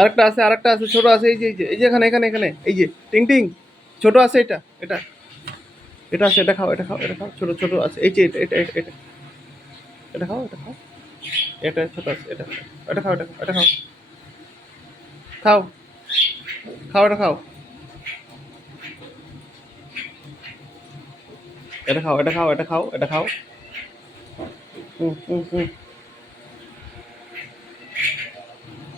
আরেকটা আছে, ছোট আছে, এই যে এখানে এখানে এখানে, এই যে টিং টিং, ছোট আছে, এটা এটা আছে, এটা খাও, এটা খাও, এটা খাও, ছোট ছোট আছে, এই যে এটা খাও, এটা খাও, এটা ছোট আছে, এটা খাও, এটা খাও, এটা খাও, খাও, খাও, এটা খাও, এটা খাও, এটা খাও, এটা খাও, এটা খাও। হুম হুম হুম।